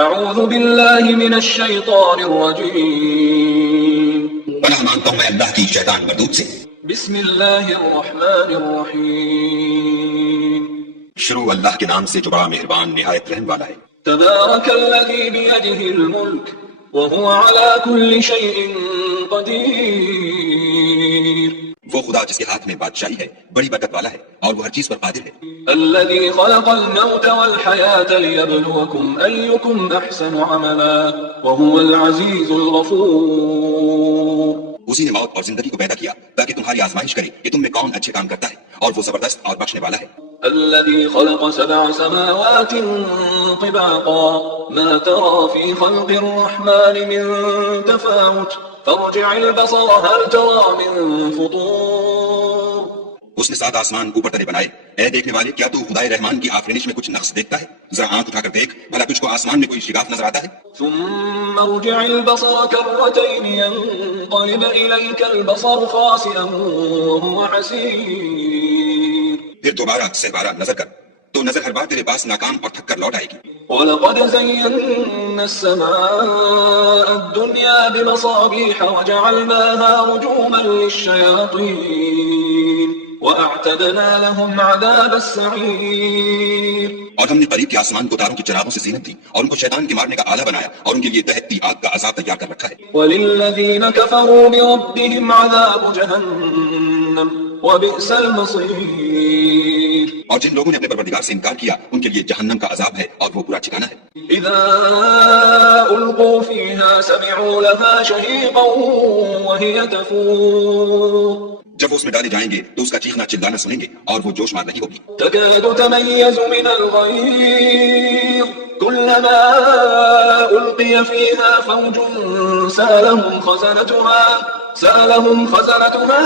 اعوذ باللہ من الشیطان الرجیم، پناہ مانگتا ہوں میں اللہ کی شیطان مردود سے۔ بسم اللہ الرحمن الرحیم، شروع اللہ کے نام سے جو بڑا مہربان نہایت رحم والا ہے۔ تبارک الذی بیدہ الملک وهو على كل شیء قدیر، وہ خدا جس کے ہاتھ میں بادشاہی ہے بڑی برکت والا ہے اور وہ ہر چیز پر قادر ہے۔ الذي خلق الموت والحياة ليبلوكم أيكم أحسن عملا وهو العزيز الغفور، اسی نے موت اور زندگی کو پیدا کیا تاکہ تمہاری آزمائش کرے کہ تم میں کون اچھے کام کرتا ہے، اور وہ زبردست اور بخشنے والا ہے۔ الذي خلق 7 سماوات طباقا ما ترى في خلق الرحمن من تفاوت فارجع البصر هل ترى من فطور، اس نے 7 آسمان اوپر تلے بنائے، اے دیکھنے والے کیا تو خدائے رحمان کی آفرینش میں کچھ نقص دیکھتا ہے؟ ذرا آنکھ اٹھا کر دیکھ بھلا تجھ کو آسمان میں کوئی شگاف نظر آتا ہے؟ ثم ارجع البصر كرتين ينقلب إليك البصر خاسئا وهو حسير، پھر دوبارہ سہبارہ نظر کر تو نظر ہر بار تیرے پاس ناکام اور تھک کر لوٹ آئے گی۔ وَلَقَدْ زَيَّنَّا السَّمَاءَ الدُّنْيَا بِمَصَابِيحَ وَجَعَلْنَاهَا رُجُومًا لِلشَّيَاطِينِ وَأَعْتَدْنَا لَهُمْ عَذَابَ السَّعِيرِ، اور ہم نے قریب کے آسمان کو تاروں کی چراغوں سے زینت دی اور ان کو شیطان کے مارنے کا آلہ بنایا اور ان کے لیے دہکتی آگ کا عذاب تیار کر رکھا ہے۔ وَلِلَّذِينَ كَفَرُوا بِرَبِّهِمْ عَذَابُ جَهَنَّمَ وَبِئْسَ الْمَصِيرُ، اور جن لوگوں نے اپنے پروردگار سے انکار کیا ان کے لیے جہنم کا عذاب ہے اور وہ برا ٹھکانہ ہے۔ إِذَا أُلْقُوا فِيهَا سَمِعُوا لَهَا شَهِيقًا وَهِيَ تَفُورُ، جب وہ اس میں ڈالے جائیں گے تو اس کا چیخنا چلانا سنیں گے اور وہ جوش مار رہی ہوگی۔ تكاد تميز من الغيظ كلما ألقي فيها فوج سألهم خزنتها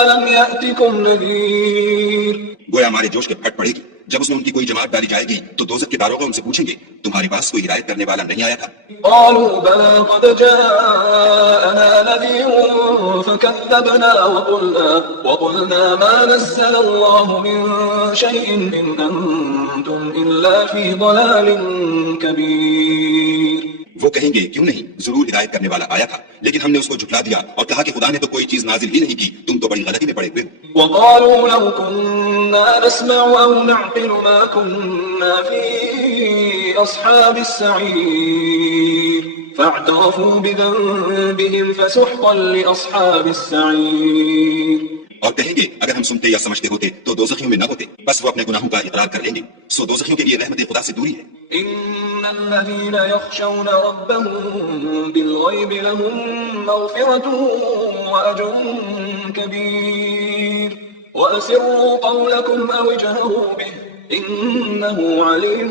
ألم يأتكم نذير، گویا ہمارے جوش کے پھٹ پڑے گی جب اس میں ان کی کوئی جماعت ڈالی جائے گی تو دوزخ کے داروغہ ان سے پوچھیں گے تمہارے پاس کوئی ہدایت کرنے والا نہیں آیا تھا؟ قالوا بلى قد جاءنا نذير فكذبنا وقلنا ما نزل الله من شيء إن أنتم إلا في ضلال كبير، وہ کہیں گے کیوں نہیں، ضرور ہدایت کرنے والا آیا تھا لیکن ہم نے اس کو جھٹلا دیا اور کہا کہ خدا نے تو کوئی چیز نازل ہی نہیں کی، تم تو بڑی غلطی میں پڑے ہوئے ہو۔ وقالوا لو كنا نسمع أو نعقل ما كنا في أصحاب السعير فاعترفوا بذنبهم فسحقا لأصحاب السعير، اور کہیں گے اگر ہم سنتے یا سمجھتے ہوتے تو دوزخیوں میں نہ ہوتے، بس وہ اپنے گناہوں کا اقرار کر لیں گے، سو دوزخیوں کے لیے رحمت خدا سے دوری ہے۔ إن الذين يخشون ربهم بالغيب لهم مغفرة وأجر كبير، وأسروا قولكم أو اجهروا به إنه عليم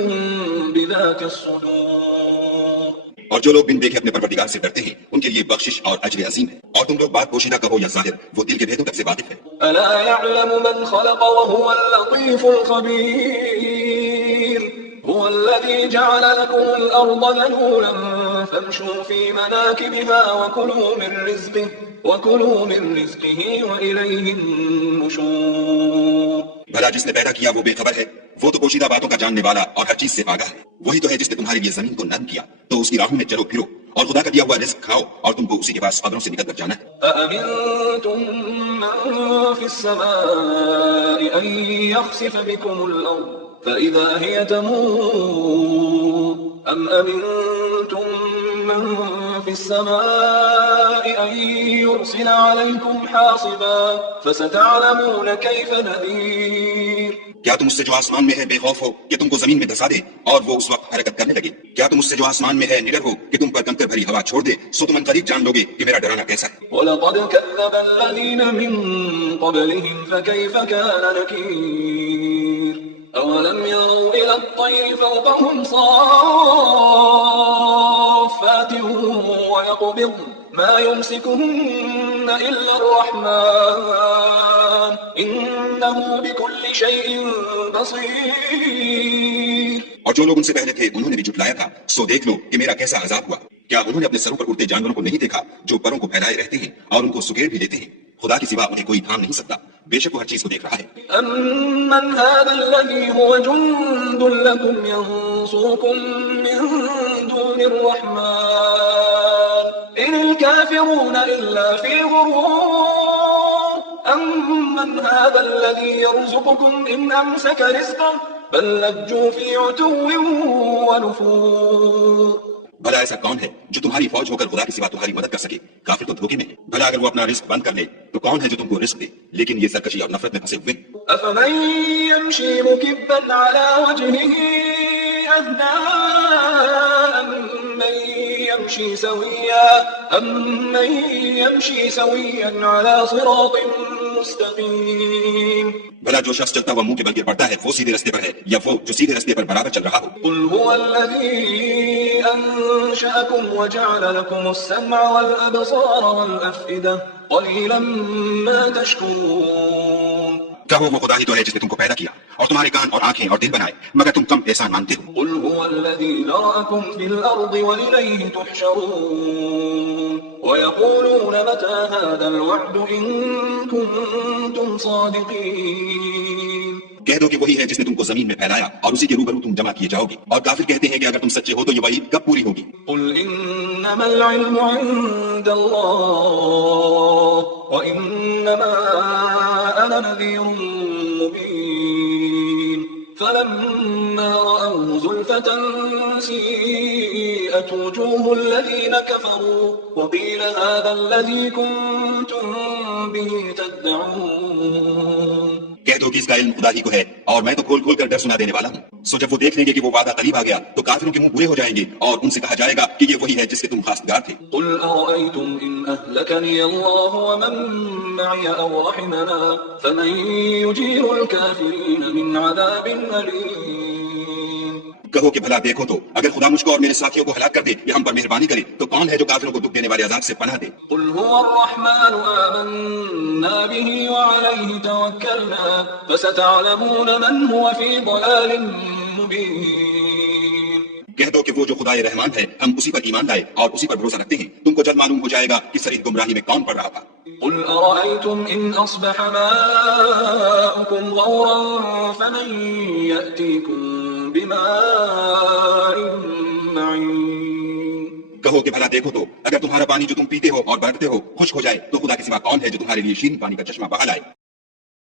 بذات الصدور، اور جو لوگ بن دیکھے اپنے پروردگار سے ڈرتے ہیں ان کے لیے بخشش اور اجر عظیم ہے، اور تم لوگ بات پوشیدہ کہو یا ظاہر وہ دل کے بھیدوں تک سے واقف ہے۔ ألا يعلم من خلق وهو اللطيف الخبير، هو الذي جعل لكم الأرض ذلولا فامشوا في مناكبها وكلوا من رزقه وإليه النشور، بھلا جس نے پیدا کیا وہ بے خبر ہے، وہ تو پوشیدہ باتوں کا جاننے والا اور ہر چیز سے آگاہ ہے، وہی تو ہے جس نے تمہارے لیے زمین کو نرم کیا تو اس کی راہوں میں چلو پھرو اور خدا کا دیا ہوا رزق کھاؤ اور تم کو اسی کے پاس قبروں سے نکل کر جانا ہے۔ أأمنتم من في السماء أن يخسف بكم الأرض فإذا هي تمور أم أمنتم من في السماء أن يرسل عليكم حاصبا فستعلمون كيف نذير، کیا تم اس سے جو آسمان میں ہے بے خوف ہو کہ تم کو زمین میں دھسا دے اور وہ اس وقت حرکت کرنے لگے؟ کیا تم اس سے جو آسمان میں ہے نڈر ہو کہ تم پر کنکر بھری ہوا چھوڑ دے؟ سو تم عنقریب جان لوگے کہ میرا ڈرانا کیسا ہے۔ وَلَقَدْ كَذَّبَ الَّذِينَ مِن قَبْلِهِمْ فَكَيْفَ كَانَ نَكِيرِ، أَوَلَمْ يَرَوْا إِلَى الطَّيْرِ فَوْقَهُمْ صَافَّاتٍ وَيَقْبِضْنَ مَا يُمْسِكُهُنَّ إِلَّا الرَّحْمَنُ إِنَّهُ بِكُلِّ شَيْءٍ بَصِيرٌ، اور جو لوگ ان سے پہلے تھے انہوں نے بھی جھٹلایا تھا، سو دیکھ لو کہ میرا کیسا عذاب ہوا۔ کیا انہوں نے اپنے سروں پر اڑتے جانوروں کو نہیں دیکھا جو پروں کو پھیلائے رہتے ہیں اور ان کو سکیڑ بھی لیتے ہیں؟ خدا کے سوا انہیں کوئی تھام نہیں سکتا، بے شک وہ ہر چیز کو دیکھ رہا ہے۔ أَمَّنْ هَذَا الَّذِي هُوَ جُنْدٌ لَكُمْ يَنصُرُونَ يرزقكم من دون الرحمن إن الكافرون إلا في غرور أمن هذا الذي يرزقكم إن أمسك رزقه بل لجوا في عتو ونفور بھلا ایسا کون ہے جو تمہاری فوج ہو کر خدا کے سوا تمہاری مدد کر سکے؟ کافر تو دھوکے میں ہے۔ بھلا اگر وہ اپنا رزق بند کر لے تو کون ہے جو تم کو رزق دے؟ لیکن یہ سرکشی اور نفرت میں پھنسے ہوئے۔ أفمن يمشي مكبا على وجهه أهدى أمن يمشي سويا على صراط مستقيم بھلا جو شخص چلتا ہوا منہ کے بل گر پڑتا ہے وہ سیدھے رستے پر ہے یا وہ جو سیدھے رستے پر برابر چل رہا ہو؟ قل هو الذي أنشأكم وجعل لكم السمع والأبصار والأفئدة قليلا ما تشكرون کہو وہ خدا ہی تو ہے جس نے تم کو پیدا کیا اور تمہارے کان اور آنکھیں اور دل بنائے مگر تم کم احسان مانتے ہو۔ قل هو الذي ذرأكم في الأرض وإليه تحشرون ويقولون متى هذا الوعد إن كنتم صادقين کہہ دو کہ وہی ہے جس نے تم کو زمین میں پھیلایا اور اسی کے روبرو تم جمع کیے جاؤ گے، اور کافر کہتے ہیں کہ اگر تم سچے ہو تو یہ وعید کب پوری ہوگی؟ قل انما العلم عند الله وانما انا نذير مبين فلما رأوه زلفة سيئت وجوه الذين كفروا وقيل هذا الذي كنتم به تدعون کہہ دو کہ اس کا علم خدا ہی کو ہے اور میں تو کھول کھول کر ڈر سنا دینے والا ہوں۔ سو جب وہ دیکھ لیں گے کہ وہ وعدہ قریب آ گیا تو کافروں کے منہ برے ہو جائیں گے اور ان سے کہا جائے گا کہ یہ وہی ہے جس کے تم خواستگار تھے۔ قل أرأيتم إن أهلكني الله ومن معي أو رحمنا فمن يجير الكافرين من عذاب أليم کہو کہ بھلا دیکھو تو اگر خدا مجھ کو اور میرے ساتھیوں کو ہلاک کر دے یا ہم پر مہربانی کرے تو کون ہے جو کافروں کو دکھ دینے والے عذاب سے پناہ دے؟ قل هو الرحمن آمنا به وعليه توكلنا فستعلمون من هو في ضلال مبين کہہ دو کہ وہ جو خدائے رحمان ہے ہم اسی پر ایمان لائے اور اسی پر بھروسہ رکھتے ہیں، تم کو جلد معلوم ہو جائے گا کہ صریح گمراہی میں کون پڑ رہا تھا۔ قل أرأيتم إن أصبح ماؤكم غورا فمن يأتيكم بماء معين کہو کہ بھلا دیکھو تو اگر تمہارا پانی جو تم پیتے ہو اور برتتے ہو خشک ہو جائے تو خدا کے سوا کون ہے جو تمہارے لیے شیریں پانی کا چشمہ بہا لائے؟